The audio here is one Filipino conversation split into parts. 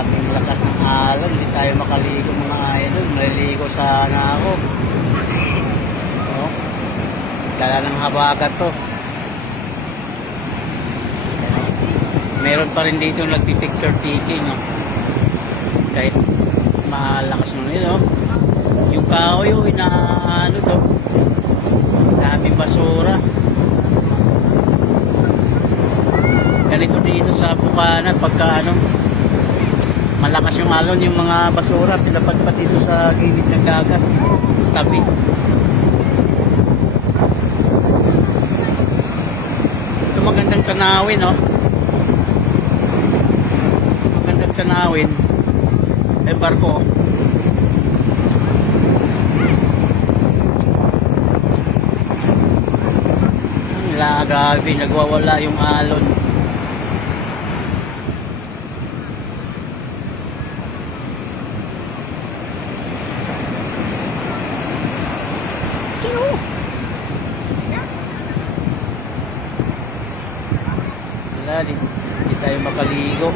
Grabing lakas ng alon, hindi tayo makaligo mga idol. Maliligo sana ako. Oh, dala ng habagat to. Meron pa rin dito nagpipicture taking, no? Kahit malakas nun yun, no? Yung kahoy, ano to, daming basura. Ganito dito sa Bukana, pagka ano, malakas yung alon, yung mga basura pinapagpat dito sa gilid ng dagat, sa tabi. Ito magandang tanawin, no? Magandang tanawin. Ay barko. Grabe, nagwawala yung alon. Wala, di tayo makaligo.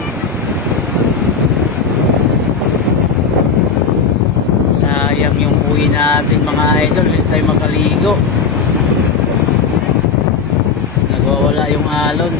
Sayang yung uwi natin mga idol, hindi tayo makaligo. Nagwawala yung alon.